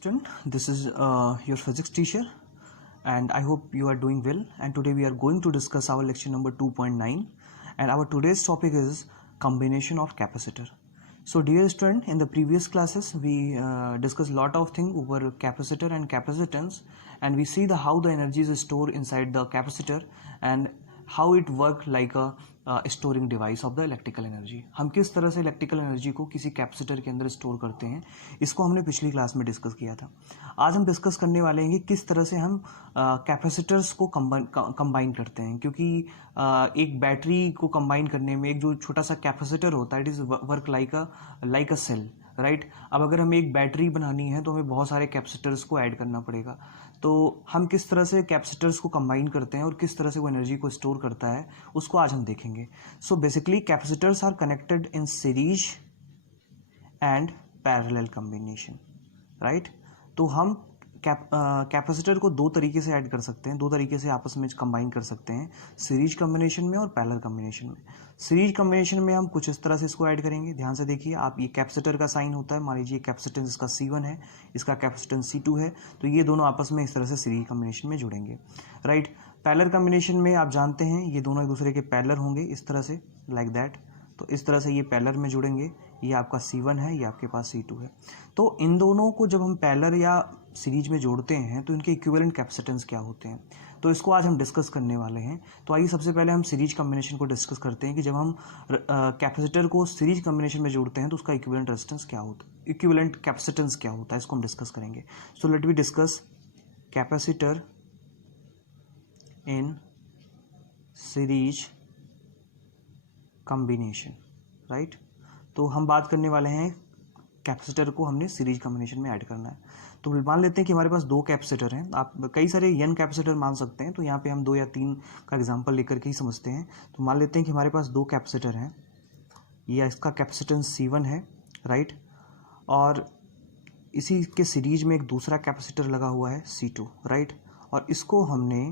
Student, this is your physics teacher and I hope you are doing well, and today we are going to discuss our lecture number 2.9 and our today's topic is combination of capacitor. So dear student, in the previous classes we discussed lot of things over capacitor and capacitance, and we see how the energy is stored inside the capacitor and how it work like a storing device of the electrical energy. हम किस तरह से electrical energy को किसी capacitor के अंदर store करते हैं, इसको हमने पिछली क्लास में डिस्कस किया था. आज हम डिस्कस करने वाले हैं कि किस तरह से हम कैपेसिटर्स को कंबाइन करते हैं, क्योंकि एक बैटरी को कंबाइन करने में एक जो छोटा सा कैपेसिटर होता है it is work like a cell, right. अब अगर हमें एक बैटरी बनानी है तो हमें बहुत सारे कैपेसिटर्स को ऐड करना पड़ेगा. तो हम किस तरह से कैपेसिटर्स को कंबाइन करते हैं और किस तरह से वो एनर्जी को स्टोर करता है उसको आज हम देखेंगे. So basically capacitors are connected in series and parallel combination, right. तो हम कैपेसिटर को दो तरीके से ऐड कर सकते हैं, दो तरीके से आपस में कंबाइन कर सकते हैं, सीरीज कॉम्बिनेशन में और पैरेलल कॉम्बिनेशन में. सीरीज कॉम्बिनेशन में हम कुछ इस तरह से इसको ऐड करेंगे. ध्यान से देखिए आप, ये कैपेसिटर का साइन होता है, मान लीजिए कैपेसिटेंस इसका C1 है, इसका कैपेसिटेंस C2 है, तो ये दोनों आपस में इस तरह से सीरीज कॉम्बिनेशन में जुड़ेंगे, राइट. पैरेलल कॉम्बिनेशन में आप जानते हैं ये दोनों एक दूसरे के पैरेलल होंगे इस तरह से, लाइक दैट. तो इस तरह से ये पैरेलल में जुड़ेंगे, ये आपका C1 है, ये आपके पास C2 है. तो इन दोनों को जब हम पैरेलल या सीरीज में जोड़ते हैं तो इनके इक्विवेलेंट कैपेसिटेंस क्या होते हैं, तो इसको आज हम डिस्कस करने वाले हैं. तो आइए सबसे पहले हम सीरीज कॉम्बिनेशन को डिस्कस करते हैं कि जब हम कैपेसिटर को सीरीज कॉम्बिनेशन में जोड़ते हैं तो उसका इक्विवेलेंट रेजिस्टेंस क्या होता है, इक्विवेलेंट कैपेसिटेंस क्या होता है, इसको हम डिस्कस करेंगे. So let we discuss capacitor in series combination, right. तो हम बात करने वाले हैं कैपेसिटर को हमने सीरीज कॉम्बिनेशन में ऐड करना है. तो मान लेते हैं कि हमारे पास दो कैपेसिटर हैं, आप कई सारे n कैपेसिटर मान सकते हैं, तो यहाँ पे हम 2 या 3 का एग्जांपल लेकर के ही समझते हैं. तो मान लेते हैं कि हमारे पास दो कैपेसिटर हैं, ये इसका कैपेसिटेंस C1 है, राइट, और इसी के सीरीज में एक दूसरा कैपेसिटर लगा हुआ है C2, राइट. और इसको हमने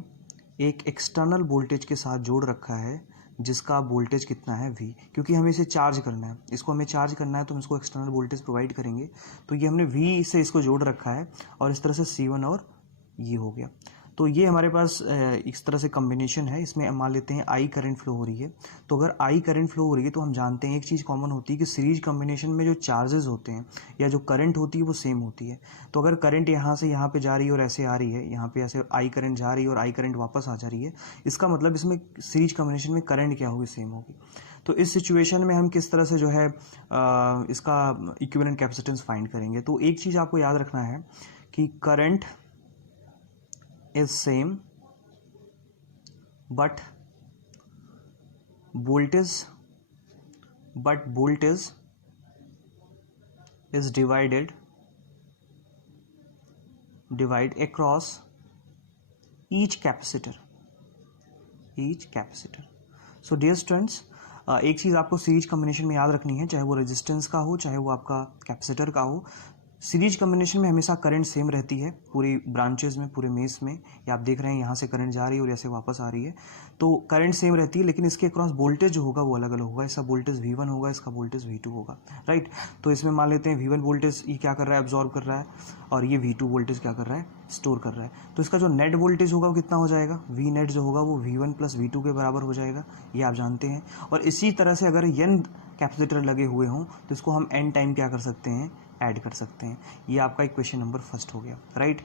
एक एक्सटर्नल वोल्टेज के साथ जोड़ रखा है जिसका वोल्टेज कितना है V, क्योंकि हमें इसे चार्ज करना है, इसको हमें चार्ज करना है तो हम इसको एक्सटर्नल वोल्टेज प्रोवाइड करेंगे. तो ये हमने V से इसको जोड़ रखा है और इस तरह से C1 और ये हो गया. तो ये हमारे पास इस तरह से कॉम्बिनेशन है. इसमें मान लेते हैं I करंट फ्लो हो रही है. तो अगर I करंट फ्लो हो रही है तो हम जानते हैं एक चीज़ कॉमन होती है कि सीरीज कॉम्बिनेशन में जो चार्जेस होते हैं या जो करंट होती है वो सेम होती है. तो अगर करंट यहाँ से यहाँ पे जा रही है और ऐसे आ रही है, यहाँ पे ऐसे I करंट जा रही है और I करंट वापस आ जा रही है, इसका मतलब इसमें सीरीज कॉम्बिनेशन में करंट क्या होगी, सेम होगी. तो इस सिचुएशन में हम किस तरह से जो है इसका इक्विवेलेंट कैपेसिटेंस फाइंड करेंगे. तो एक चीज़ आपको याद रखना है कि current is same but voltage is divide across each capacitor. So dear students, एक चीज़ आपको सीरीज कॉम्बिनेशन में याद रखनी है, चाहे वो रेजिस्टेंस का हो चाहे वो आपका कैपेसिटर का हो. सीरीज कॉम्बिनेशन में हमेशा करंट सेम रहती है पूरी ब्रांचेस में, पूरे मेस में. ये आप देख रहे हैं यहाँ से करंट जा रही है और ऐसे वापस आ रही है, तो करंट सेम रहती है, लेकिन इसके अक्रॉस वोल्टेज जो होगा वो अलग अलग होगा. इसका वोल्टेज V1 होगा, इसका वोल्टेज V2 होगा, राइट. तो इसमें मान लेते हैं V1 वोल्टेज ये क्या कर रहा है, एब्जॉर्ब कर रहा है, और ये V2 वोल्टेज क्या कर रहा है, स्टोर कर रहा है. तो इसका जो नेट वोल्टेज होगा वो कितना हो जाएगा, V नेट जो होगा वो V1 प्लस V2 के बराबर हो जाएगा, ये आप जानते हैं. और इसी तरह से अगर n कैपेसिटर लगे हुए हों तो इसको हम n टाइम क्या कर सकते हैं, ऐड कर सकते हैं. ये आपका इक्वेशन नंबर फर्स्ट हो गया, राइट.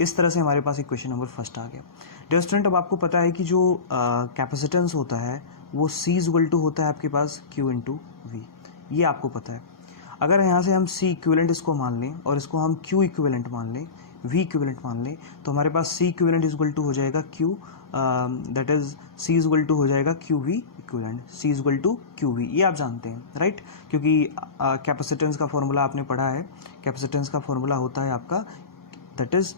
इस तरह से हमारे पास इक्वेशन नंबर फर्स्ट आ गया. डियर स्टूडेंट, अब आपको पता है कि जो कैपेसिटेंस होता है वो C = होता है आपके पास Q × V, ये आपको पता है. अगर यहाँ से हम C इक्विवेलेंट इसको मान लें और इसको हम Q इक्विवेलेंट मान लें, V इक्विवेलेंट मान लें, तो हमारे पास C इक्विवेलेंट = हो जाएगा Q, दैट इज C = हो जाएगा QV इक्विवेलेंट, C = QV, ये आप जानते हैं, राइट. क्योंकि कैपेसिटेंस का फॉर्मूला आपने पढ़ा है, कैपेसिटेंस का फॉर्मूला होता है आपका that is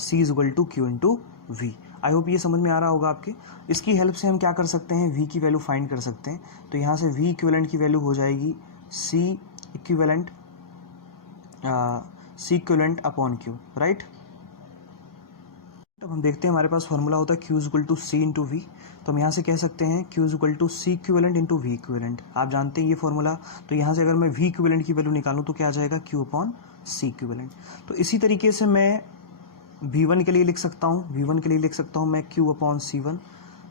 C = Q × V. I hope ये समझ में आ रहा होगा आपके. इसकी हेल्प से हम क्या कर सकते हैं, V की वैल्यू फाइंड कर सकते हैं. तो यहाँ से V इक्विवेलेंट की वैल्यू हो जाएगी C equivalent upon Q, right. अब हम देखते हैं हमारे पास फॉर्मूला होता है Q is equal to C into V. तो हम यहाँ से कह सकते हैं Q is equal to C equivalent into V equivalent. आप जानते हैं ये फॉर्मूला। तो यहाँ से अगर मैं वी इक्विवेलेंट की वैल्यू निकालूँ तो क्या आ जाएगा, Q अपॉन सी इक्विवेलेंट। तो इसी तरीके से मैं V1 के लिए लिख सकता हूँ, V1 के लिए लिख सकता हूँ मैं Q अपॉन C1।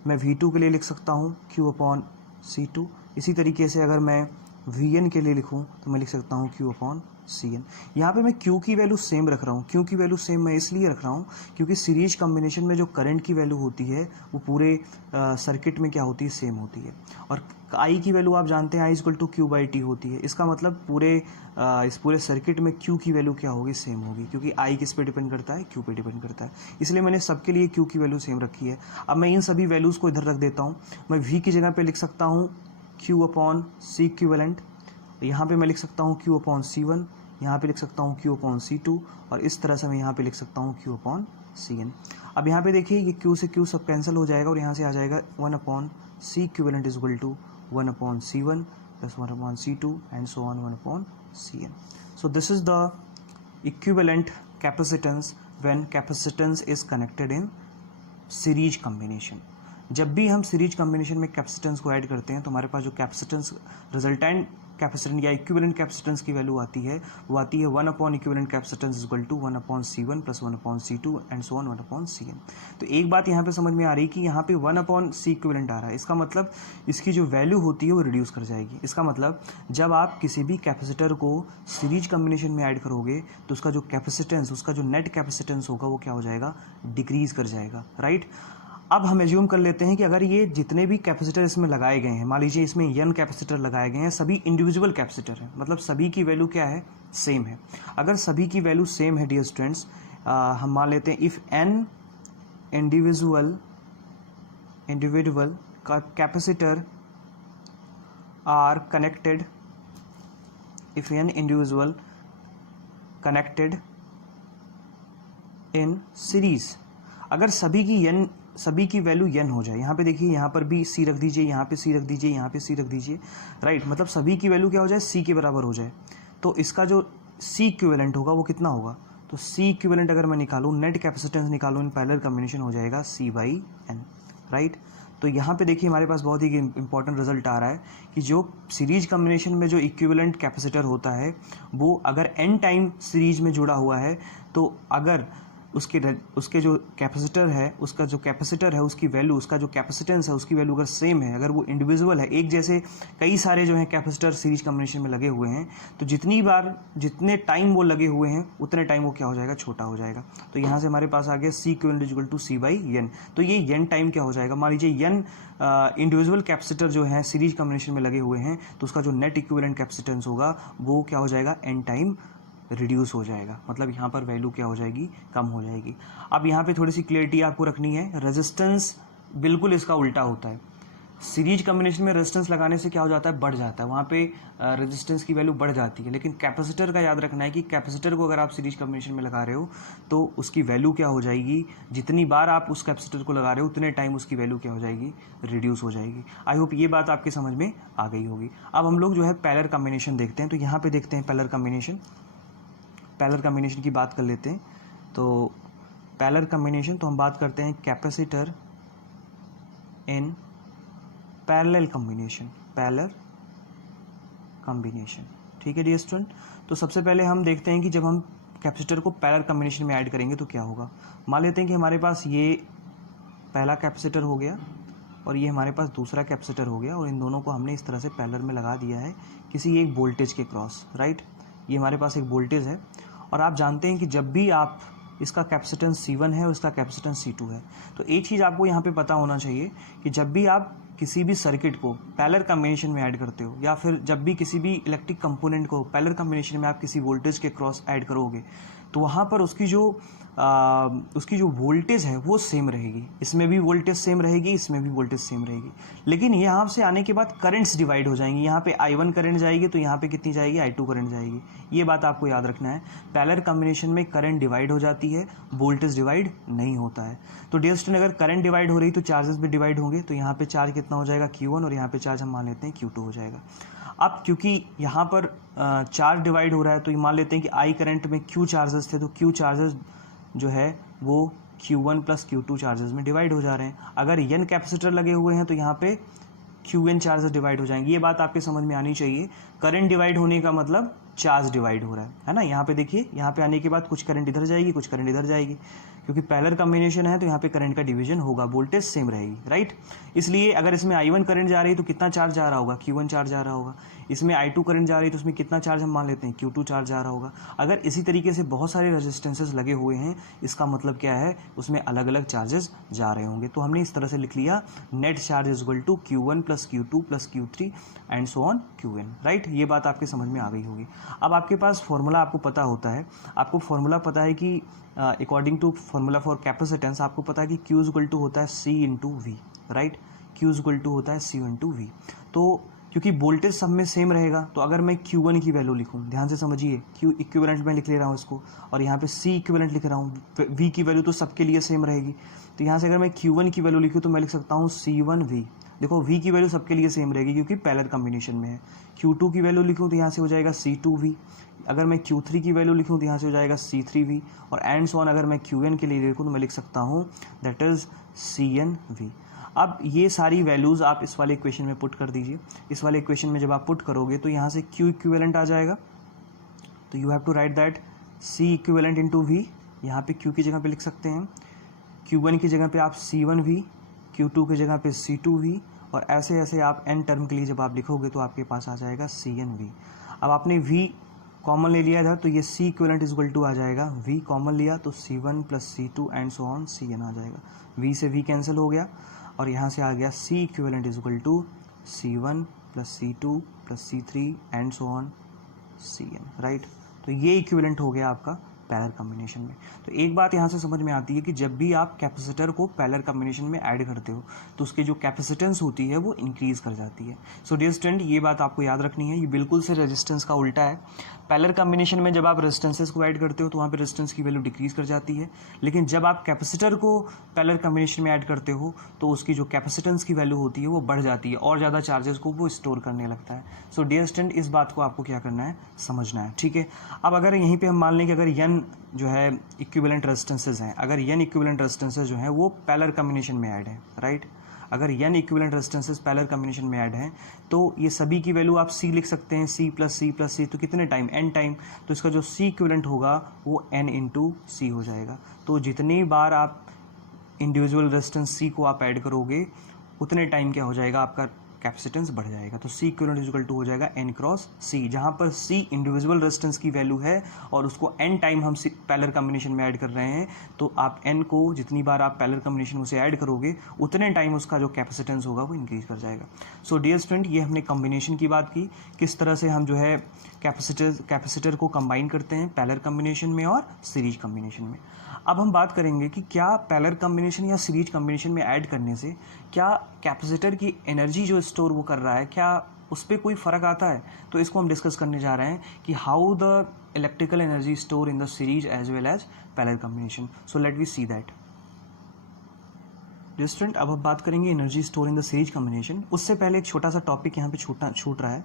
मैं V2 के लिए लिख सकता हूँ Q अपॉन C2। इसी तरीके से अगर मैं Vn के लिए लिखूँ तो मैं लिख सकता हूँ Q अपॉन Cn। यहाँ पे मैं Q की वैल्यू सेम रख रहा हूँ। Q की वैल्यू सेम मैं इसलिए रख रहा हूँ क्योंकि सीरीज कॉम्बिनेशन में जो करंट की वैल्यू होती है वो पूरे सर्किट में क्या होती है, सेम होती है। और I की वैल्यू आप जानते हैं I is equal to Q by T होती है। इसका मतलब इस पूरे सर्किट में Q की वैल्यू क्या होगी, सेम होगी, क्योंकि I किस पे डिपेंड करता है, Q पे डिपेंड करता है। इसलिए मैंने सबके लिए Q की वैल्यू सेम रखी है। अब मैं इन सभी वैल्यूज़ को इधर रख देता हूँ। मैं V की जगह पे लिख सकता हूँ Q अपॉन सी इक्विवेलेंट। यहाँ पे मैं लिख सकता हूँ Q अपॉन C1, यहाँ पे लिख सकता हूँ Q अपॉन C2, और इस तरह से मैं यहाँ पे लिख सकता हूँ Q अपॉन Cn। अब यहाँ पे देखिए ये Q से Q सब कैंसिल हो जाएगा और यहाँ से आ जाएगा 1 upon C equivalent is equal to 1 upon C1 plus 1 upon C2 and so on 1 upon Cn। So this is the equivalent capacitance when capacitance is connected in series combination. जब भी हम सीरीज कॉम्बिनेशन में capacitance को add करते हैं तो हमारे पास जो कैपेसिटेंस रिजल्टेंट कैपेसिटेंस या इक्विवेलेंट कैपेसिटेंस की वैल्यू आती है वो आती है 1 upon equivalent capacitance equal to 1 upon C1 plus 1 upon C2 and so on 1 upon Cn। तो एक बात यहाँ पे समझ में आ रही कि यहाँ पे 1 अपॉन सी इक्विवेलेंट आ रहा है, इसका मतलब इसकी जो वैल्यू होती है वो रिड्यूस कर जाएगी। इसका मतलब जब आप किसी भी कैपेसिटर को सीरीज कॉम्बिनेशन में ऐड करोगे तो उसका जो कैपेसिटेंस, उसका जो नेट कैपेसिटेंस होगा वो क्या हो जाएगा, डिक्रीज कर जाएगा, राइट। अब हम एज्यूम कर लेते हैं कि अगर ये जितने भी कैपेसिटर इसमें लगाए गए हैं, मान लीजिए इसमें n कैपेसिटर लगाए गए हैं, सभी इंडिविजुअल कैपेसिटर हैं, मतलब सभी की वैल्यू क्या है, सेम है। अगर सभी की वैल्यू सेम है डियर स्टूडेंट्स, हम मान लेते हैं if n individual capacitor are connected, if n individual connected in series, अगर सभी की वैल्यू n हो जाए, यहाँ पे देखिए यहाँ पर भी c रख दीजिए, यहाँ पे c रख दीजिए, यहाँ पे c रख दीजिए, राइट। मतलब सभी की वैल्यू क्या हो जाए, c के बराबर हो जाए, तो इसका जो c इक्विवेलेंट होगा वो कितना होगा, तो c इक्विवेलेंट अगर मैं निकालूँ, नेट कैपेसिटेंस निकालूँ इन पैरेलल कॉम्बिनेशन हो जाएगा c बाई n, राइट। तो यहाँ पे देखिए हमारे पास बहुत ही इंपॉर्टेंट रिजल्ट आ रहा है कि जो सीरीज कॉम्बिनेशन में जो इक्विवेलेंट कैपेसिटर होता है वो अगर n टाइम सीरीज में जुड़ा हुआ है तो अगर उसके जो कैपेसिटर है, उसकी वैल्यू, उसका जो कैपेसिटेंस है उसकी वैल्यू अगर सेम है, अगर वो इंडिविजुअल है, एक जैसे कई सारे जो हैं कैपेसिटर सीरीज कॉम्बिनेशन में लगे हुए हैं, तो जितने टाइम वो लगे हुए हैं उतने टाइम वो क्या हो जाएगा, छोटा हो जाएगा। तो यहाँ से हमारे पास आ गया C equivalent equal to C by N. तो ये एन टाइम क्या हो जाएगा, मान लीजिए एन इंडिविजुअल कैपेसिटर जो है सीरीज कॉम्बिनेशन में लगे हुए हैं, तो उसका जो नेट इक्विवेलेंट कैपेसिटेंस होगा वो क्या हो जाएगा, एन टाइम रिड्यूस हो जाएगा, मतलब यहाँ पर वैल्यू क्या हो जाएगी, कम हो जाएगी। अब यहाँ पे थोड़ी सी क्लियरिटी आपको रखनी है, रेजिस्टेंस बिल्कुल इसका उल्टा होता है। सीरीज कॉम्बिनेशन में रेजिस्टेंस लगाने से क्या हो जाता है, बढ़ जाता है, वहाँ पे रेजिस्टेंस की वैल्यू बढ़ जाती है। लेकिन कैपेसिटर का याद रखना है कि कैपेसिटर को अगर आप सीरीज कॉम्बिनेशन में लगा रहे हो तो उसकी वैल्यू क्या हो जाएगी, जितनी बार आप उस कैपेसिटर को लगा रहे हो उतने टाइम उसकी वैल्यू क्या हो जाएगी, रिड्यूस हो जाएगी। आई होप ये बात आपके समझ में आ गई होगी। अब हम लोग जो है पैरेलल कॉम्बिनेशन देखते हैं। तो यहाँ पे देखते हैं पैरेलल कॉम्बिनेशन की बात कर लेते हैं। तो पैरेलल कॉम्बिनेशन, तो हम बात करते हैं कैपेसिटर इन पैरेलल कॉम्बिनेशन, ठीक है डियर स्टूडेंट। तो सबसे पहले हम देखते हैं कि जब हम कैपेसिटर को पैरेलल कॉम्बिनेशन में ऐड करेंगे तो क्या होगा। मान लेते हैं कि हमारे पास ये पहला कैपेसिटर हो गया और ये हमारे पास दूसरा कैपेसिटर हो गया, और इन दोनों को हमने इस तरह से पैरेलल में लगा दिया है किसी एक वोल्टेज के क्रॉस, राइट। ये हमारे पास एक वोल्टेज है, और आप जानते हैं कि जब भी आप इसका कैपेसिटेंस C1 है और इसका कैपेसिटेंस C2 है, तो एक चीज़ आपको यहाँ पे पता होना चाहिए कि जब भी आप किसी भी सर्किट को पैरेलल कॉम्बिनेशन में ऐड करते हो, या फिर जब भी किसी भी इलेक्ट्रिक कंपोनेंट को पैरेलल कॉम्बिनेशन में आप किसी वोल्टेज के क्रॉस ऐड करोगे, तो वहाँ पर उसकी जो वोल्टेज है वो सेम रहेगी। इसमें भी वोल्टेज सेम रहेगी, इसमें भी वोल्टेज सेम रहेगी, लेकिन यहाँ से आने के बाद करंट्स डिवाइड हो जाएंगी। यहाँ पे I1 करंट जाएगी तो यहाँ पे कितनी जाएगी, I2 करंट जाएगी। ये बात आपको याद रखना है, पैरेलल कॉम्बिनेशन में करंट डिवाइड हो जाती है, वोल्टेज डिवाइड नहीं होता है। तो डियर स्टूडेंट, अगर करंट डिवाइड हो रही तो चार्जेस भी डिवाइड होंगे, तो यहाँ पे चार्ज कितना हो जाएगा, Q1, और यहाँ पे चार्ज हम मान लेते हैं Q2 हो जाएगा। अब क्योंकि यहाँ पर चार्ज डिवाइड हो रहा है, तो मान लेते हैं कि I करंट में Q चार्जेस थे, तो Q चार्जेस जो है वो Q1 प्लस Q2 चार्जेस में डिवाइड हो जा रहे हैं। अगर n कैपेसिटर लगे हुए हैं तो यहाँ पे Qn चार्जेस डिवाइड हो जाएंगे। ये बात आपके समझ में आनी चाहिए। करंट डिवाइड होने का मतलब चार्ज डिवाइड हो रहा है ना। यहाँ पे देखिए, यहाँ पे आने के बाद कुछ करंट इधर जाएगी, कुछ करंट इधर जाएगी, क्योंकि पैरेलल कॉम्बिनेशन है तो यहाँ पे करंट का डिवीजन होगा, वोल्टेज सेम रहेगी, राइट। इसलिए अगर इसमें I1 करंट जा रही है तो कितना चार्ज जा रहा होगा, Q1 चार्ज जा रहा होगा। इसमें I2 करंट जा रही है तो उसमें कितना चार्ज हम मान लेते हैं, Q2 चार्ज जा रहा होगा। अगर इसी तरीके से बहुत सारे रेजिस्टेंसेस लगे हुए हैं, इसका मतलब क्या है, उसमें अलग अलग चार्जेस जा रहे होंगे। तो हमने इस तरह से लिख लिया, net charge is equal to Q1 plus Q2 plus Q3 and so on Qn, right. ये बात आपके समझ में आ गई होगी। अब आपके पास फॉर्मूला आपको पता होता है, आपको फॉर्मूला पता है कि according to formula for capacitance आपको पता है कि Q इज इक्वल टू होता है C into V, right. Q is equal to होता है C इंटू वी। तो क्योंकि वोल्टेज सब में सेम रहेगा, तो अगर मैं Q1 की वैल्यू लिखूं, ध्यान से समझिए, Q इक्विवेलेंट में लिख ले रहा हूँ इसको, और यहाँ पे C इक्विवेलेंट लिख रहा हूँ, V की वैल्यू तो सबके लिए सेम रहेगी। तो यहाँ से अगर मैं Q1 की वैल्यू लिखूँ तो मैं लिख सकता हूँ C1V। देखो V की वैल्यू सबके लिए सेम रहेगी क्योंकि पैरेलल कॉम्बिनेशन में है। Q2 की वैल्यू लिखूँ तो यहाँ से हो जाएगा C2V। अगर मैं Q3 की वैल्यू लिखूँ तो यहाँ से हो जाएगा C3V, और एंड सो ऑन अगर मैं Qn के लिए लिखूँ तो मैं लिख सकता हूँ दैट इज़ CnV। अब ये सारी वैल्यूज़ आप इस वाले इक्वेशन में पुट कर दीजिए। इस वाले इक्वेशन में जब आप पुट करोगे तो यहाँ से Q इक्विवेलेंट आ जाएगा, तो you have to write that C equivalent into V। यहाँ पे Q की जगह पे लिख सकते हैं, Q1 की जगह पे आप C1V, Q2 की जगह पे C2V, और ऐसे ऐसे आप n टर्म के लिए जब आप लिखोगे तो आपके पास आ जाएगा CnV। अब आपने V कॉमन ले लिया था तो ये C equivalent is equal to आ जाएगा, V कॉमन लिया तो C1 plus C2 and so on Cn आ जाएगा। V से V कैंसिल हो गया और यहाँ से आ गया C equivalent is equal to C1 plus C2 plus C3 and so on Cn, right. तो ये इक्विवेलेंट हो गया आपका पैरेलल कॉम्बिनेशन में। तो एक बात यहाँ से समझ में आती है कि जब भी आप कैपेसिटर को पैरेलल कॉम्बिनेशन में ऐड करते हो तो उसकी जो कैपेसिटेंस होती है वो इंक्रीज कर जाती है। सो डियर स्टूडेंट, ये बात आपको याद रखनी है, ये बिल्कुल से रेजिस्टेंस का उल्टा है। पैरेलल कॉम्बिनेशन में जब आप रेजिस्टेंसेस को ऐड करते हो तो वहाँ पे रेजिस्टेंस की वैल्यू डिक्रीज कर जाती है, लेकिन जब आप कैपेसिटर को पैरेलल कॉम्बिनेशन में ऐड करते हो तो उसकी जो कैपेसिटेंस की वैल्यू होती है वो बढ़ जाती है और ज़्यादा चार्जेस को वो स्टोर करने लगता है। सो डियर स्टूडेंट, इस बात को आपको क्या करना है, समझना है, ठीक है। अब अगर यहीं पे हम मान लें कि अगर n जो है इक्विवेलेंट रेजिस्टेंसेस हैं, अगर n इक्विवेलेंट रेजिस्टेंसेस जो हैं वो पैरेलल कॉम्बिनेशन में ऐड हैं, राइट। अगर n equivalent resistances parallel combination में ऐड हैं तो ये सभी की वैल्यू आप C लिख सकते हैं, C plus C plus C, तो कितने टाइम, n टाइम, तो इसका जो C इक्विवेलेंट होगा वो n इंटू C हो जाएगा। तो जितनी बार आप इंडिविजुअल रेजिस्टेंस C को आप ऐड करोगे उतने टाइम क्या हो जाएगा, आपका कैपेसिटेंस बढ़ जाएगा। तो C equivalent is equal to हो जाएगा n क्रॉस C, जहाँ पर C इंडिविजुअल रेजिस्टेंस की वैल्यू है और उसको n टाइम हम पैरेलल कॉम्बिनेशन में ऐड कर रहे हैं, तो आप n को जितनी बार आप पैरेलल कॉम्बिनेशन में से ऐड करोगे उतने टाइम उसका जो कैपेसिटेंस होगा वो इंक्रीज कर जाएगा। सो डियर स्टूडेंट, ये हमने कॉम्बिनेशन की बात की, किस तरह से हम जो है कैपेसिटर को कंबाइन करते हैं पैरेलल कॉम्बिनेशन में और सीरीज कॉम्बिनेशन में। अब हम बात करेंगे कि क्या पैरेलल कॉम्बिनेशन या सीरीज कॉम्बिनेशन में ऐड करने से क्या कैपेसिटर की एनर्जी जो स्टोर वो कर रहा है, क्या उस पर कोई फ़र्क आता है। तो इसको हम डिस्कस करने जा रहे हैं कि how the electrical energy store in the series as well as parallel combination. So let we see that. Student, अब हम बात करेंगे energy store in the series combination. उससे पहले एक छोटा सा टॉपिक यहाँ पे छूट रहा है,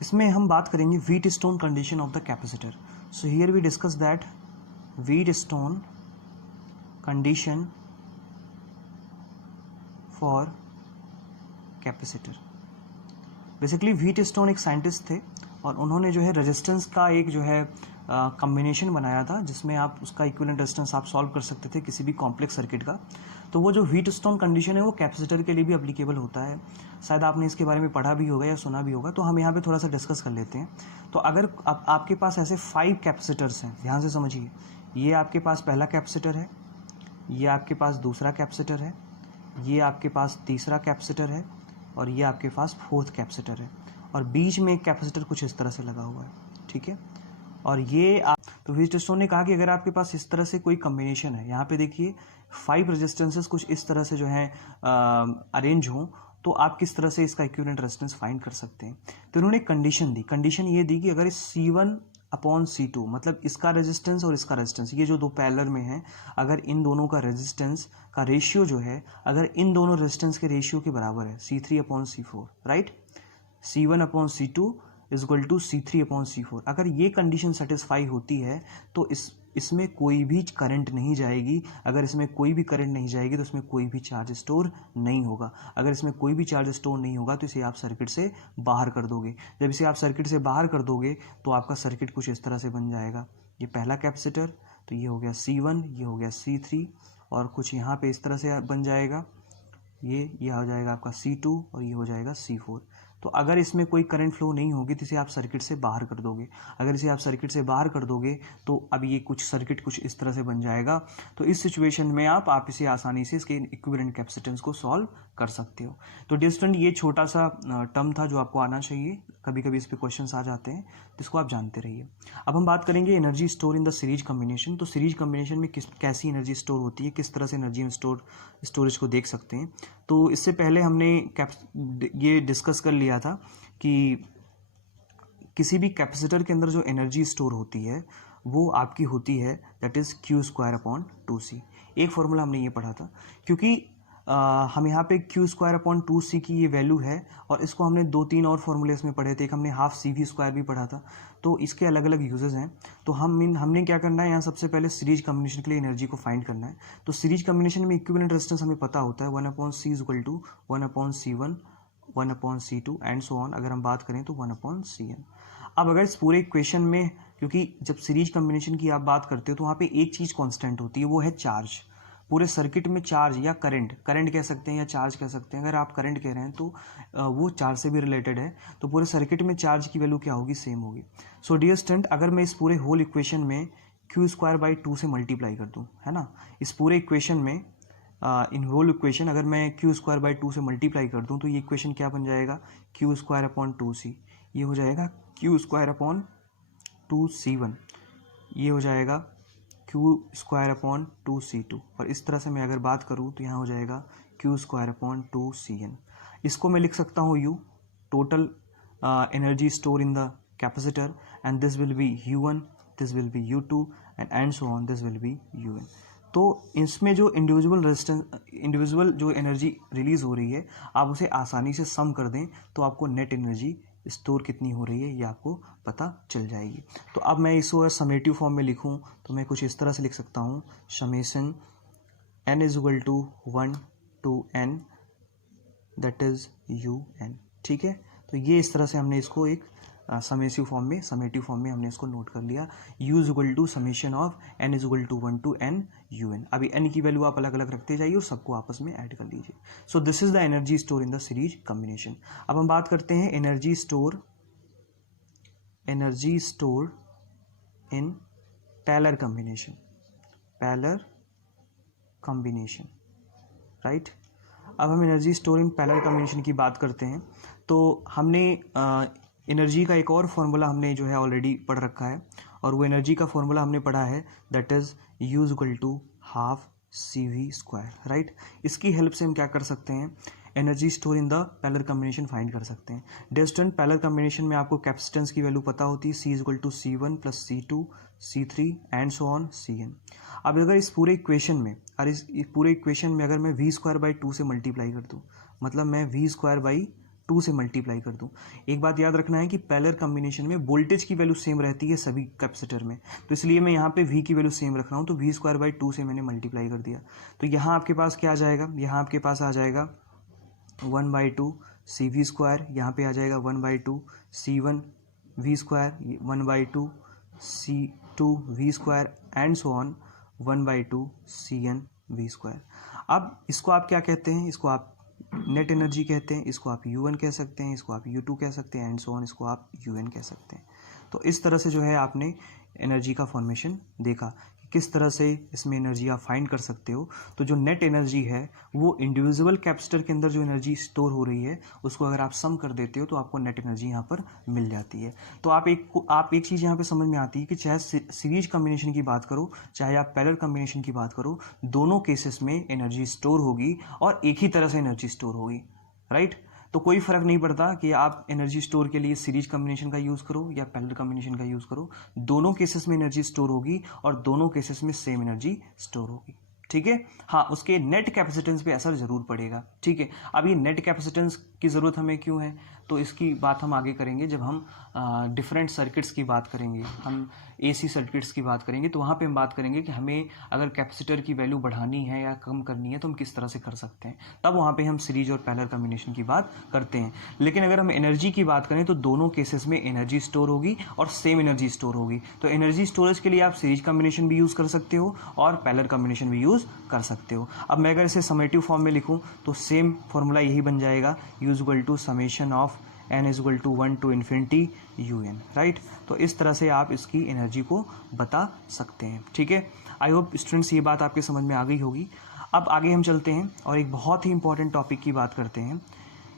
इसमें हम बात करेंगे Wheatstone condition of the capacitor. So here we discuss that Wheatstone condition for capacitor. Basically Wheatstone एक साइंटिस्ट थे और उन्होंने जो है रेजिस्टेंस का एक जो है कॉम्बिनेशन बनाया था जिसमें आप उसका इक्विवेलेंट रेजिस्टेंस आप सॉल्व कर सकते थे किसी भी कॉम्प्लेक्स सर्किट का। तो वो जो व्हीटस्टोन कंडीशन है वो कैपेसिटर के लिए भी एप्लीकेबल होता है। शायद आपने इसके बारे में पढ़ा भी होगा या सुना भी होगा, तो हम यहाँ पे थोड़ा सा डिस्कस कर लेते हैं। तो अगर आपके पास ऐसे 5 कैपेसिटर्स हैं, ध्यान से समझिए, ये आपके पास पहला कैपेसिटर है, ये आपके पास दूसरा कैपेसिटर है, ये आपके पास तीसरा कैपेसिटर है और ये आपके पास 4th कैपेसिटर है, और बीच में एक कैपेसिटर कुछ इस तरह से लगा हुआ है, ठीक है। और ये तो व्हीटस्टोन ने कहा कि अगर आपके पास इस तरह से कोई कॉम्बिनेशन है, यहाँ पे देखिए 5 रेजिस्टेंसेस कुछ इस तरह से जो है अरेंज हों, तो आप किस तरह से इसका इक्विवेलेंट रेजिस्टेंस फाइंड कर सकते हैं। तो इन्होंने कंडीशन दी, कंडीशन ये दी कि अगर C1 अपॉन C2 मतलब इसका रेजिस्टेंस और इसका रेजिस्टेंस, ये जो दो पैरेलल में हैं, अगर इन दोनों का रेजिस्टेंस का रेशियो जो है, अगर इन दोनों रेजिस्टेंस के रेशियो के बराबर है C3 upon C4, right, C1 upon C2 is equal to C3/C4। अगर ये कंडीशन सेटिस्फाई होती है तो इसमें कोई भी करंट नहीं जाएगी। अगर इसमें कोई भी करंट नहीं जाएगी तो इसमें कोई भी चार्ज स्टोर नहीं होगा। अगर इसमें कोई भी चार्ज स्टोर नहीं होगा तो इसे आप सर्किट से बाहर कर दोगे। जब इसे आप सर्किट से बाहर कर दोगे तो आपका सर्किट कुछ इस तरह से बन जाएगा। ये पहला कैपेसिटर, तो ये हो गया C1, ये हो गया C3, और कुछ यहाँ पे इस तरह से बन जाएगा। ये हो जाएगा आपका C2 और ये हो जाएगा C4। तो अगर इसमें कोई करंट फ्लो नहीं होगी तो इसे आप सर्किट से बाहर कर दोगे। अगर इसे आप सर्किट से बाहर कर दोगे तो अब ये सर्किट कुछ इस तरह से बन जाएगा। तो इस सिचुएशन में आप इसे आसानी से इसके इक्विवेलेंट कैपेसिटेंस को सॉल्व कर सकते हो। तो डियर स्टूडेंट, ये छोटा सा टर्म था जो आपको आना चाहिए। कभी कभी इस पर क्वेश्चंस आ जाते हैं, जिसको आप जानते रहिए। अब हम बात करेंगे energy store in the series combination. तो सीरीज कॉम्बिनेशन में कैसी एनर्जी स्टोर होती है, किस तरह से एनर्जी स्टोरेज को देख सकते हैं। तो इससे पहले हमने ये डिस्कस कर लिया था कि किसी भी कैपेसिटर के अंदर जो एनर्जी स्टोर होती है वो आपकी होती है दैट इज Q²/2C। एक फॉर्मूला हमने ये पढ़ा था, क्योंकि हम यहाँ पे Q²/2C की ये वैल्यू है, और इसको हमने 2-3 और फॉर्मूले इसमें पढ़े थे। एक हमने हाफ CV² भी पढ़ा था। तो इसके अलग अलग यूजेस हैं। तो हमने क्या करना है, यहाँ सबसे पहले सीरीज कॉम्बिनेशन के लिए एनर्जी को फाइंड करना है। तो सीरीज कॉम्बिनेशन में इक्विवेलेंट रेजिस्टेंस हमें पता होता है 1/C is equal to 1/C1, 1/C2 and so on. अगर हम बात करें तो 1/CN। अब अगर इस पूरे इक्वेशन में, क्योंकि जब सीरीज कॉम्बिनेशन की आप बात करते हो तो वहाँ पे एक चीज़ कांस्टेंट होती है, वो है चार्ज। पूरे सर्किट में चार्ज या करंट कह सकते हैं या चार्ज कह सकते हैं। अगर आप करंट कह रहे हैं तो वो चार्ज से भी रिलेटेड है। तो पूरे सर्किट में चार्ज की वैल्यू क्या होगी, सेम होगी। सो डियर स्टूडेंट, अगर मैं इस पूरे होल इक्वेशन में Q²/2 से मल्टीप्लाई कर दूँ, है ना, इस पूरे इक्वेशन में इन होल इक्वेशन अगर मैं Q²/2 से मल्टीप्लाई कर दूँ तो ये इक्वेशन क्या बन जाएगा, Q²/2C। ये हो जाएगा Q²/2C1। ये हो जाएगा Q²/2C2। और इस तरह से मैं अगर बात करूँ तो यहाँ हो जाएगा Q²/2CN। इसको मैं लिख सकता हूँ U, total energy store in the capacitor, and this will be U1, this will be U2 and so on, this will be UN। तो इसमें जो इंडिविजुअल जो एनर्जी रिलीज हो रही है, आप उसे आसानी से सम कर दें तो आपको नेट एनर्जी स्टोर कितनी हो रही है ये आपको पता चल जाएगी। तो अब मैं इसको समेटिव फॉर्म में लिखूं तो मैं कुछ इस तरह से लिख सकता हूं, summation n is equal to 1 to n that is UN। ठीक है, तो ये इस तरह से हमने इसको एक समेटिव फॉर्म में हमने इसको नोट कर लिया। U is equal to summation of n is equal to 1 to n UN। अभी n की वैल्यू आप अलग अलग रखते जाइए और सबको आपस में ऐड कर लीजिए। सो this is the energy store in the series combination. अब हम बात करते हैं energy store in parallel combination, right. अब हम energy store in parallel combination की बात करते हैं। तो हमने एनर्जी का एक और फॉर्मूला हमने जो है ऑलरेडी पढ़ रखा है, और वो एनर्जी का फॉर्मूला हमने पढ़ा है that is U is equal to half CV², right. इसकी हेल्प से हम क्या कर सकते हैं, energy store in the parallel combination find कर सकते हैं। डियर स्टूडेंट, पैरेलल कॉम्बिनेशन में आपको कैपेसिटेंस की वैल्यू पता होती है, C is equal to C1 + C2 C3 and so on CN। अब अगर इस पूरे इक्वेशन में अगर मैं V²/2 से मल्टीप्लाई कर दूँ, मतलब मैं V²/2 से मल्टीप्लाई कर दूं। एक बात याद रखना है कि पैरेलल कॉम्बिनेशन में वोल्टेज की वैल्यू सेम रहती है सभी कैपेसिटर में, तो इसलिए मैं यहाँ पे V की वैल्यू सेम रख रहा हूँ। तो V²/2 से मैंने मल्टीप्लाई कर दिया, तो यहाँ आपके पास क्या आ जाएगा, यहाँ आपके पास आ जाएगा 1/2 CV², यहाँ पे आ जाएगा 1/2 C1 V², 1/2 C2 V² and so on 1/2 CN V²। अब इसको आप क्या कहते हैं, इसको आप नेट एनर्जी कहते हैं, इसको आप UN कह सकते हैं, इसको आप U2 कह सकते हैं एंड सो ऑन, इसको आप UN कह सकते हैं। तो इस तरह से जो है आपने एनर्जी का फॉर्मेशन देखा कि किस तरह से इसमें एनर्जी आप फाइंड कर सकते हो। तो जो नेट एनर्जी है वो इंडिविजुअल कैपेसिटर के अंदर जो एनर्जी स्टोर हो रही है उसको अगर आप सम कर देते हो तो आपको नेट एनर्जी यहाँ पर मिल जाती है। तो आप एक चीज़ यहाँ पे समझ में आती है कि चाहे सीरीज कॉम्बिनेशन की बात करो चाहे आप पैरेलल कॉम्बिनेशन की बात करो, दोनों केसेस में एनर्जी स्टोर होगी और एक ही तरह से एनर्जी स्टोर होगी, राइट। तो कोई फर्क नहीं पड़ता कि आप एनर्जी स्टोर के लिए सीरीज कॉम्बिनेशन का यूज़ करो या पैरेलल कॉम्बिनेशन का यूज़ करो, दोनों केसेस में एनर्जी स्टोर होगी और दोनों केसेस में सेम एनर्जी स्टोर होगी, ठीक है। हाँ, उसके नेट कैपेसिटेंस पे असर जरूर पड़ेगा, ठीक है। अब ये नेट कैपेसिटेंस की ज़रूरत हमें क्यों है, तो इसकी बात हम आगे करेंगे जब हम डिफरेंट सर्किट्स की बात करेंगे, हम AC सर्किट्स की बात करेंगे, तो वहाँ पे हम बात करेंगे कि हमें अगर कैपेसिटर की वैल्यू बढ़ानी है या कम करनी है तो हम किस तरह से कर सकते हैं, तब वहाँ पे हम सीरीज और पैरेलल कॉम्बिनेशन की बात करते हैं। लेकिन अगर हम एनर्जी की बात करें तो दोनों केसेस में एनर्जी स्टोर होगी और सेम एनर्जी स्टोर होगी। तो एनर्जी स्टोरेज के लिए आप सीरीज कॉम्बिनेशन भी यूज़ कर सकते हो और पैरेलल कॉम्बिनेशन भी यूज़ कर सकते हो। अब मैं अगर इसे समेटिव फॉर्म में लिखूँ तो सेम फॉर्मूला यही बन जाएगा, U = summation of n = 1 to infinity UN, right. तो इस तरह से आप इसकी एनर्जी को बता सकते हैं, ठीक है। आई होप स्टूडेंट्स ये बात आपके समझ में आ गई होगी। अब आगे हम चलते हैं और एक बहुत ही इंपॉर्टेंट टॉपिक की बात करते हैं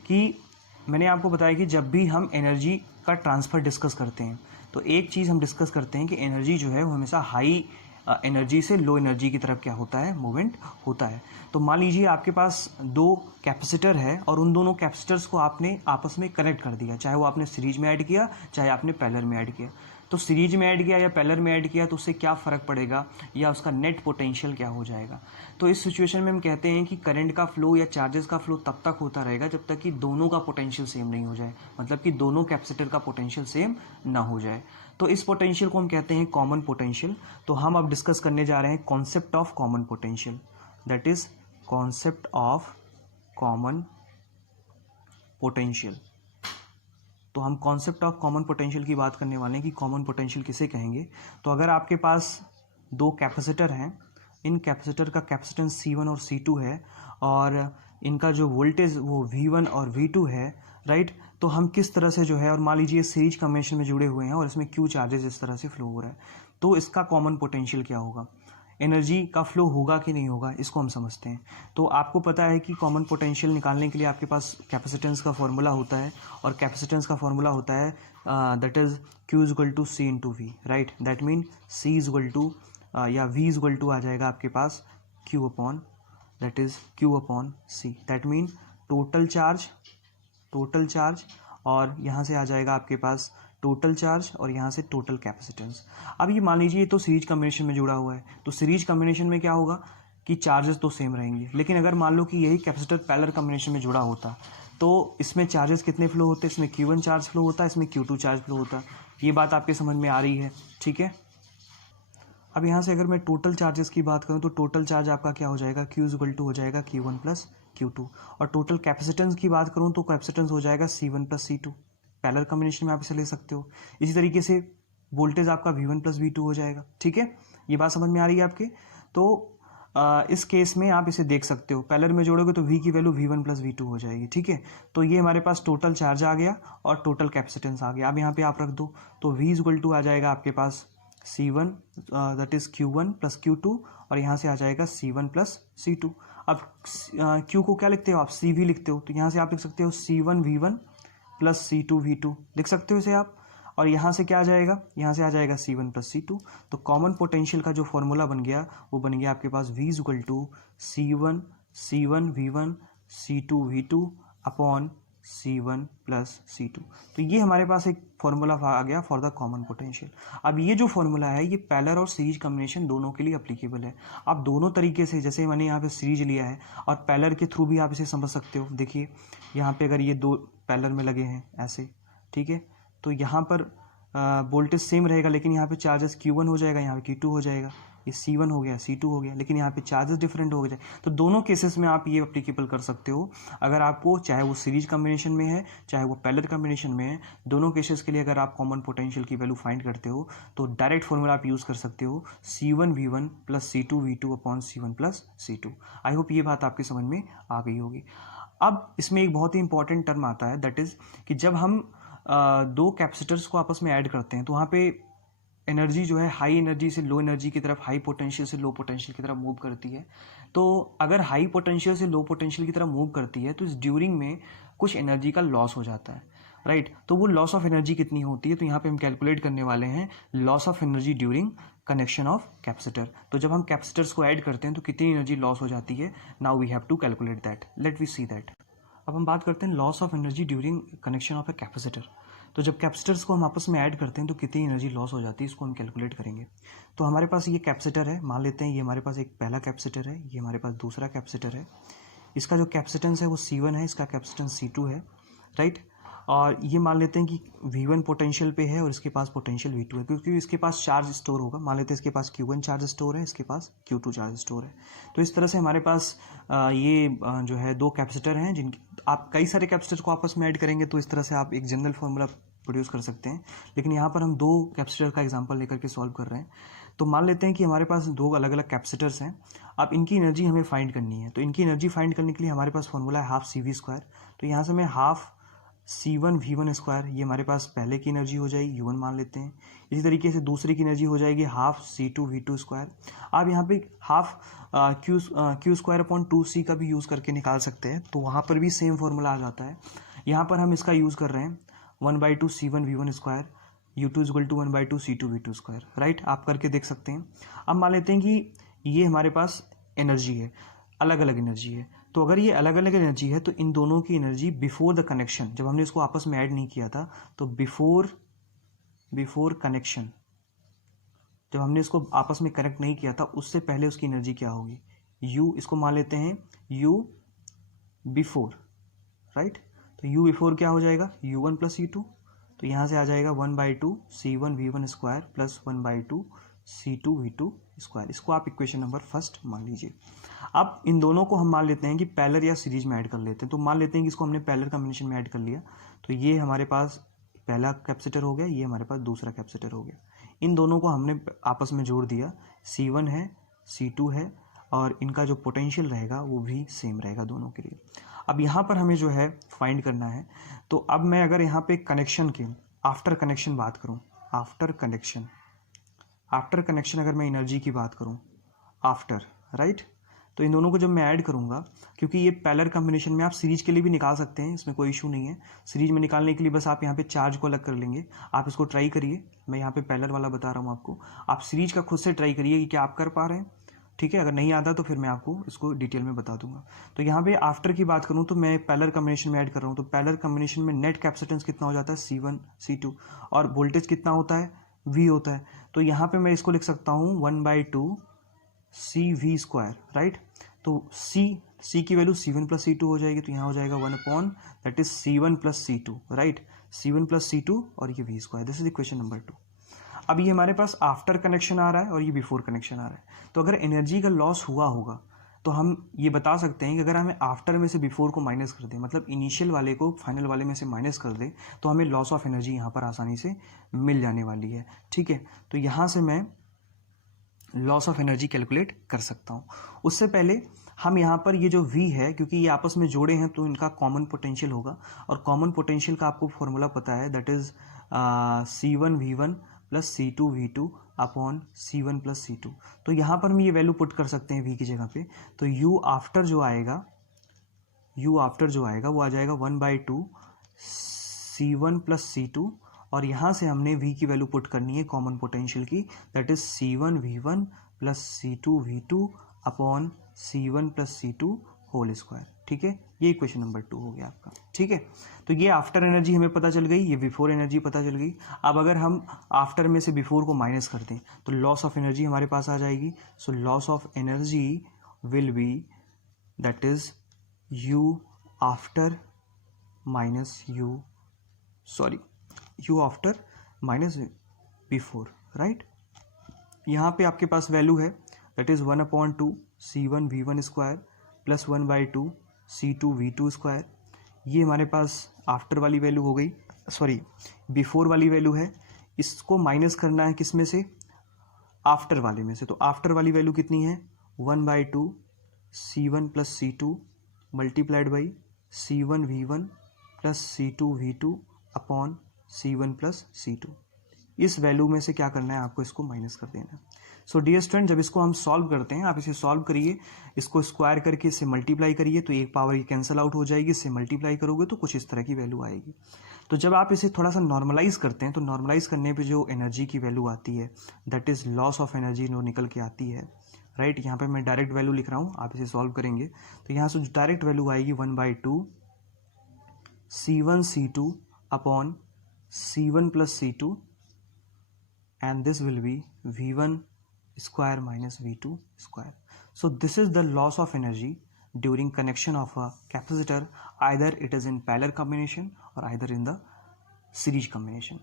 कि मैंने आपको बताया कि जब भी हम एनर्जी का ट्रांसफ़र डिस्कस करते हैं तो एक चीज़ हम डिस्कस करते हैं कि एनर्जी जो है वो हमेशा हाई एनर्जी से लो एनर्जी की तरफ क्या होता है, मूवमेंट होता है। तो मान लीजिए आपके पास दो कैपेसिटर है और उन दोनों कैपेसिटर्स को आपने आपस में कनेक्ट कर दिया, चाहे वो आपने सीरीज में ऐड किया चाहे आपने पैरेलल में ऐड किया। तो सीरीज में ऐड किया या पैरेलल में ऐड किया तो उससे क्या फ़र्क पड़ेगा या उसका नेट पोटेंशियल क्या हो जाएगा। तो इस सिचुएशन में हम कहते हैं कि करंट का फ्लो या चार्जेस का फ्लो तब तक होता रहेगा जब तक कि दोनों का पोटेंशियल सेम नहीं हो जाए, मतलब कि दोनों कैपेसिटर का पोटेंशियल सेम ना हो जाए। तो इस पोटेंशियल को हम कहते हैं कॉमन पोटेंशियल। तो हम अब डिस्कस करने जा रहे हैं concept of common potential, that is concept of common potential. तो हम कॉन्सेप्ट ऑफ कॉमन पोटेंशियल की बात करने वाले हैं कि कॉमन पोटेंशियल किसे कहेंगे। तो अगर आपके पास दो कैपेसिटर हैं, इन कैपेसिटर का कैपेसिटेंस C1 और C2 है और इनका जो वोल्टेज वो V1 और V2 है, राइट। तो हम किस तरह से जो है, और मान लीजिए सीरीज कॉम्बिनेशन में जुड़े हुए हैं और इसमें Q चार्जेस इस तरह से फ्लो हो रहा है, तो इसका कॉमन पोटेंशियल क्या होगा, एनर्जी का फ्लो होगा कि नहीं होगा, इसको हम समझते हैं। तो आपको पता है कि कॉमन पोटेंशियल निकालने के लिए आपके पास कैपेसिटेंस का फॉर्मूला होता है और कैपेसिटेंस का फॉर्मूला होता है that is Q = C × V, right. That mean C = या V = आ जाएगा आपके पास Q upon C, that mean total charge और यहाँ से आ जाएगा आपके पास टोटल चार्ज और यहाँ से टोटल कैपेसिटेंस। अब ये मान लीजिए तो सीरीज कॉम्बिनेशन में जुड़ा हुआ है, तो सीरीज कॉम्बिनेशन में क्या होगा कि चार्जेस तो सेम रहेंगे। लेकिन अगर मान लो कि यही कैपेसिटर पैरेलल कॉम्बिनेशन में जुड़ा होता तो इसमें चार्जेस कितने फ्लो होते, इसमें Q1 चार्ज फ्लो होता है, इसमें Q2 चार्ज फ्लो होता। ये बात आपके समझ में आ रही है, ठीक है। अब यहाँ से अगर मैं टोटल चार्जेस की बात करूँ तो टोटल चार्ज आपका क्या हो जाएगा, Q = हो जाएगा Q1 + Q2। और टोटल कैपेसिटेंस की बात करूँ तो कैपेसिटेंस हो जाएगा C1 + C2। पैरेलल कॉम्बिनेशन में आप इसे ले सकते हो। इसी तरीके से वोल्टेज आपका V1 + V2 हो जाएगा, ठीक है। ये बात समझ में आ रही है आपके। तो इस केस में आप इसे देख सकते हो, पैरेलल में जोड़ोगे तो V की वैल्यू V1 + V2 हो जाएगी, ठीक है। तो ये हमारे पास टोटल चार्ज आ गया और टोटल कैपेसिटेंस आ गया। अब यहाँ पे आप रख दो तो V = आ जाएगा आपके पास C1 that is Q1 + Q2 और यहाँ से आ जाएगा C1 + C2। अब Q को क्या लिखते हो आप, CV लिखते हो, तो यहाँ से आप लिख सकते हो C1 V1 + C2 V2 लिख सकते हो इसे आप। और यहाँ से क्या आ जाएगा, यहाँ से आ जाएगा C1 + C2। तो कॉमन पोटेंशियल का जो फॉर्मूला बन गया वो बन गया आपके पास V = C1 V1 C2 V2 upon C1 + C2। तो ये हमारे पास एक फॉर्मूला आ गया फॉर द कॉमन पोटेंशियल। अब ये जो फॉर्मूला है ये पैरेलल और सीरीज कॉम्बिनेशन दोनों के लिए अप्लीकेबल है। आप दोनों तरीके से, जैसे मैंने यहाँ पे सीरीज लिया है और पैरेलल के थ्रू भी आप इसे समझ सकते हो। देखिए यहाँ पे अगर ये दो पैरेलल में लगे हैं ऐसे, ठीक है, तो यहाँ पर वोल्टेज सेम रहेगा लेकिन यहाँ पे चार्जेस Q1 हो जाएगा, यहाँ पे Q2 हो जाएगा, ये C1 हो गया C2 हो गया, लेकिन यहाँ पे चार्जेस डिफरेंट हो जाए। तो दोनों केसेस में आप ये अप्लीकेबल कर सकते हो। अगर आपको चाहे वो सीरीज कॉम्बिनेशन में है चाहे वो पैरेलल कॉम्बिनेशन में है, दोनों केसेस के लिए अगर आप कॉमन पोटेंशियल की वैल्यू फाइंड करते हो तो डायरेक्ट फॉर्मूला आप यूज़ कर सकते हो C1 V1 + C2 V2 upon C1 + C2। I hope ये बात आपकी समझ में आ गई होगी। अब इसमें एक बहुत ही इंपॉर्टेंट टर्म आता है, दैट इज़ कि जब हम दो कैपेसिटर्स को आपस में ऐड करते हैं तो वहाँ पे एनर्जी जो है हाई एनर्जी से लो एनर्जी की तरफ, हाई पोटेंशियल से लो पोटेंशियल की तरफ मूव करती है। तो अगर हाई पोटेंशियल से लो पोटेंशियल की तरफ मूव करती है तो इस ड्यूरिंग में कुछ एनर्जी का लॉस हो जाता है, राइट। तो वो लॉस ऑफ एनर्जी कितनी होती है, तो यहाँ पे हम कैलकुलेट करने वाले हैं loss of energy during connection of capacitor. तो जब हम कैपेसिटर्स को ऐड करते हैं तो कितनी एनर्जी लॉस हो जाती है, now we have to calculate that, let we see that. अब हम बात करते हैं loss of energy during connection of a capacitor. तो जब कैपेसिटर्स को हम आपस में ऐड करते हैं तो कितनी एनर्जी लॉस हो जाती है, इसको हम कैलकुलेट करेंगे। तो हमारे पास ये कैपेसिटर है, मान लेते हैं ये हमारे पास एक पहला कैपेसिटर है, ये हमारे पास दूसरा कैपेसिटर है। इसका जो कैपेसिटेंस है वो C1 है, इसका कैपेसिटेंस C2 है, राइट। और ये मान लेते हैं कि V1 पोटेंशियल पे है और इसके पास पोटेंशियल V2 है, क्योंकि इसके पास चार्ज स्टोर होगा। मान लेते हैं इसके पास Q1 चार्ज स्टोर है, इसके पास Q2 चार्ज स्टोर है। तो इस तरह से हमारे पास जो है दो कैपेसिटर हैं, जिनकी आप कई सारे कैपेसिटर को आपस में ऐड करेंगे तो इस तरह से आप एक जनरल फार्मूला प्रोड्यूस कर सकते हैं, लेकिन यहाँ पर हम दो कैपेसिटर का एग्जांपल लेकर के सॉल्व कर रहे हैं। तो मान लेते हैं कि हमारे पास दो अलग अलग कैपेसिटर्स हैं। अब इनकी एनर्जी हमें फाइंड करनी है, तो इनकी एनर्जी फाइंड करने के लिए हमारे पास फॉर्मूला है हाफ CV²। तो यहाँ से मैं हाफ C1V1², ये हमारे पास पहले की एनर्जी हो जाएगी, U1 मान लेते हैं। इसी तरीके से दूसरे की एनर्जी हो जाएगी हाफ C2V2²। आप यहाँ पे हाफ Q²/2C का भी यूज़ करके निकाल सकते हैं, तो वहाँ पर भी सेम फॉर्मूला आ जाता है। यहाँ पर हम इसका यूज़ कर रहे हैं 1/2 C1V1², U2 = 1/2 C2V2², राइट। आप करके देख सकते हैं। अब मान लेते हैं कि ये हमारे पास एनर्जी है, अलग अलग एनर्जी है। तो अगर ये अलग अलग एनर्जी है तो इन दोनों की एनर्जी बिफोर द कनेक्शन, जब हमने इसको आपस में ऐड नहीं किया था, तो बिफोर कनेक्शन, जब हमने इसको आपस में कनेक्ट नहीं किया था उससे पहले उसकी एनर्जी क्या होगी, U, इसको मान लेते हैं U बिफोर, राइट। तो U बिफोर क्या हो जाएगा, U1 + U2। तो यहाँ से आ जाएगा 1/2 C1V1² + 1/2 C2V2²। इसको आप इक्वेशन नंबर फर्स्ट मान लीजिए। अब इन दोनों को हम मान लेते हैं कि पैरेलल या सीरीज में ऐड कर लेते हैं। तो मान लेते हैं कि इसको हमने पैरेलल कॉम्बिनेशन में ऐड कर लिया, तो ये हमारे पास पहला कैपेसिटर हो गया, ये हमारे पास दूसरा कैपेसिटर हो गया। इन दोनों को हमने आपस में जोड़ दिया, C1 है, C2 है, और इनका जो पोटेंशियल रहेगा वो भी सेम रहेगा दोनों के लिए। अब यहाँ पर हमें जो है फाइंड करना है। तो अब मैं अगर यहाँ पे कनेक्शन के आफ्टर कनेक्शन बात करूँ, आफ्टर कनेक्शन अगर मैं एनर्जी की बात करूँ आफ्टर, राइट, तो इन दोनों को जब मैं ऐड करूँगा, क्योंकि ये पैरेलल कॉम्बिनेशन में आप सीरीज के लिए भी निकाल सकते हैं, इसमें कोई इशू नहीं है। सीरीज में निकालने के लिए बस आप यहाँ पे चार्ज को अलग कर लेंगे। आप इसको ट्राई करिए, मैं यहाँ पे पैरेलल वाला बता रहा हूँ आपको। आप सीरीज का खुद से ट्राई करिए कि क्या आप कर पा रहे हैं, ठीक है। अगर नहीं आता तो फिर मैं आपको इसको डिटेल में बता दूंगा। तो यहाँ पे आफ्टर की बात करूँ तो मैं पैरेलल कॉम्बिनेशन में ऐड कर रहा हूँ। तो पैरेलल कॉम्बिनेशन में नेट कैपेसिटेंस कितना हो जाता है, C1 C2, और वोल्टेज कितना होता है, V होता है। तो यहाँ पे मैं इसको लिख सकता हूँ 1/2 CV², राइट। तो C की वैल्यू C1 + C2 हो जाएगी, तो यहाँ हो जाएगा 1/, that is C1 + C2, right. C1 + C2 और ये V²। This is equation number 2। अब ये हमारे पास आफ्टर कनेक्शन आ रहा है और ये बिफोर कनेक्शन आ रहा है। तो अगर एनर्जी का लॉस हुआ होगा तो हम ये बता सकते हैं कि अगर हमें आफ्टर में से बिफोर को माइनस कर दें, मतलब इनिशियल वाले को फाइनल वाले में से माइनस कर दें, तो हमें लॉस ऑफ एनर्जी यहाँ पर आसानी से मिल जाने वाली है, ठीक है। तो यहाँ से मैं लॉस ऑफ एनर्जी कैलकुलेट कर सकता हूँ। उससे पहले हम यहाँ पर ये जो V है, क्योंकि ये आपस में जोड़े हैं तो इनका कॉमन पोटेंशियल होगा, और कॉमन पोटेंशियल का आपको फॉर्मूला पता है, that is C1V1 + C2V2 upon C1 + C2। तो यहाँ पर हम ये वैल्यू पुट कर सकते हैं V की जगह पे। तो U आफ्टर जो आएगा वो आ जाएगा 1/2 C1 + C2, और यहाँ से हमने V की वैल्यू पुट करनी है कॉमन पोटेंशियल की, that is C1V1 + C2V2 upon C1 + C2 whole square, ठीक है। ये इक्वेशन नंबर 2 हो गया आपका, ठीक है। तो ये आफ्टर एनर्जी हमें पता चल गई, ये बिफोर एनर्जी पता चल गई। अब अगर हम आफ्टर में से बिफोर को माइनस कर दें तो लॉस ऑफ एनर्जी हमारे पास आ जाएगी। So loss of energy will be, that is U after minus before, right. यहाँ पे आपके पास वैल्यू है, दैट इज 1/2 C1V1² + 1/2 C2V2²। ये हमारे पास आफ्टर वाली वैल्यू हो गई, सॉरी बिफोर वाली वैल्यू है। इसको माइनस करना है किस में से, आफ्टर वाले में से। तो आफ्टर वाली वैल्यू कितनी है, 1/2 C1 + C2 multiplied by C1V1 + C2V2 upon C1 + C2। इस वैल्यू में से क्या करना है, आपको इसको माइनस कर देना है। सो डियर स्टूडेंट, जब इसको हम सॉल्व करते हैं, आप इसे सॉल्व करिए, इसको स्क्वायर करके इससे मल्टीप्लाई करिए, तो एक पावर ये कैंसिल आउट हो जाएगी, इससे मल्टीप्लाई करोगे तो कुछ इस तरह की वैल्यू आएगी। तो जब आप इसे थोड़ा सा नॉर्मलाइज करते हैं, तो नॉर्मलाइज करने पे जो एनर्जी की वैल्यू आती है, that is loss of energy जो निकल के आती है, राइट। यहाँ पे मैं डायरेक्ट वैल्यू लिख रहा हूँ, आप इसे सॉल्व करेंगे तो यहाँ से जो डायरेक्ट वैल्यू आएगी 1/2 C1 C2 upon C1 + C2, and this will be V1² - V2². So this is the loss of energy during connection of a capacitor, either it is in parallel combination or either in the series combination.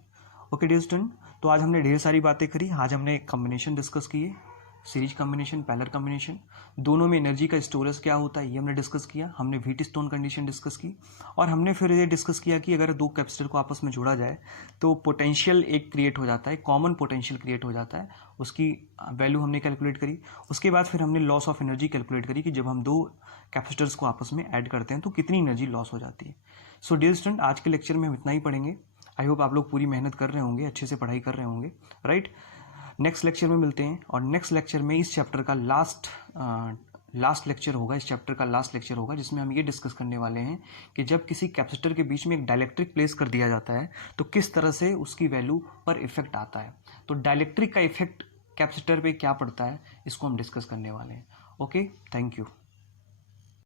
Okay dear student, तो आज हमने ढेर सारी बातें करी. आज हमने combination discuss किए, सीरीज कम्बिनेशन, पैरेलल कम्बिनेशन, दोनों में एनर्जी का स्टोरेज क्या होता है ये हमने डिस्कस किया. हमने व्हीटस्टोन कंडीशन डिस्कस की और हमने फिर ये डिस्कस किया कि अगर दो कैपेसिटर को आपस में जोड़ा जाए तो पोटेंशियल एक क्रिएट हो जाता है, कॉमन पोटेंशियल क्रिएट हो जाता है. उसकी वैल्यू हमने कैलकुलेट करी. उसके बाद फिर हमने लॉस ऑफ एनर्जी कैलकुलेट करी कि जब हम दो कैपेसिटर्स को आपस में ऐड करते हैं तो कितनी एनर्जी लॉस हो जाती है. सो डियर स्टूडेंट, आज के लेक्चर में हम इतना ही पढ़ेंगे. आई होप आप लोग पूरी मेहनत कर रहे होंगे, अच्छे से पढ़ाई कर रहे होंगे, राइट. नेक्स्ट लेक्चर में मिलते हैं और नेक्स्ट लेक्चर में इस चैप्टर का लास्ट लेक्चर होगा. इस चैप्टर का लास्ट लेक्चर होगा जिसमें हम ये डिस्कस करने वाले हैं कि जब किसी कैपेसिटर के बीच में एक डाइलेक्ट्रिक प्लेस कर दिया जाता है तो किस तरह से उसकी वैल्यू पर इफेक्ट आता है. तो डाइलेक्ट्रिक का इफेक्ट कैपेसिटर पे क्या पड़ता है इसको हम डिस्कस करने वाले हैं. Okay, thank you.